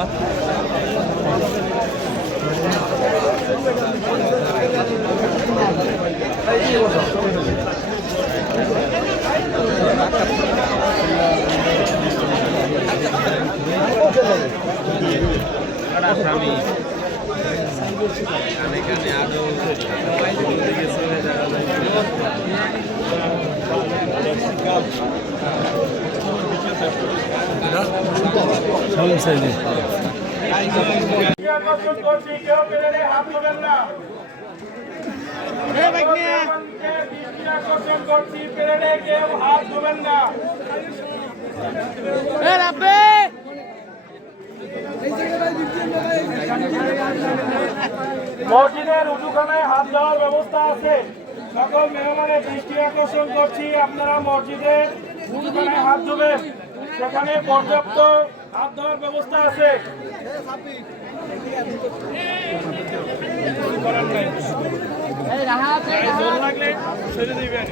আমার আমি মসজিদের উজুখানায় হাত দেওয়ার ব্যবস্থা আছে। সকল মেহমানের দৃষ্টি আকর্ষণ করছি, আপনারা মসজিদের উজুখানায় হাত ধোবেন, সেখানে পর্যাপ্ত হাত দেওয়ার ব্যবস্থা আছে। লাগলে ছেড়ে দিবেন।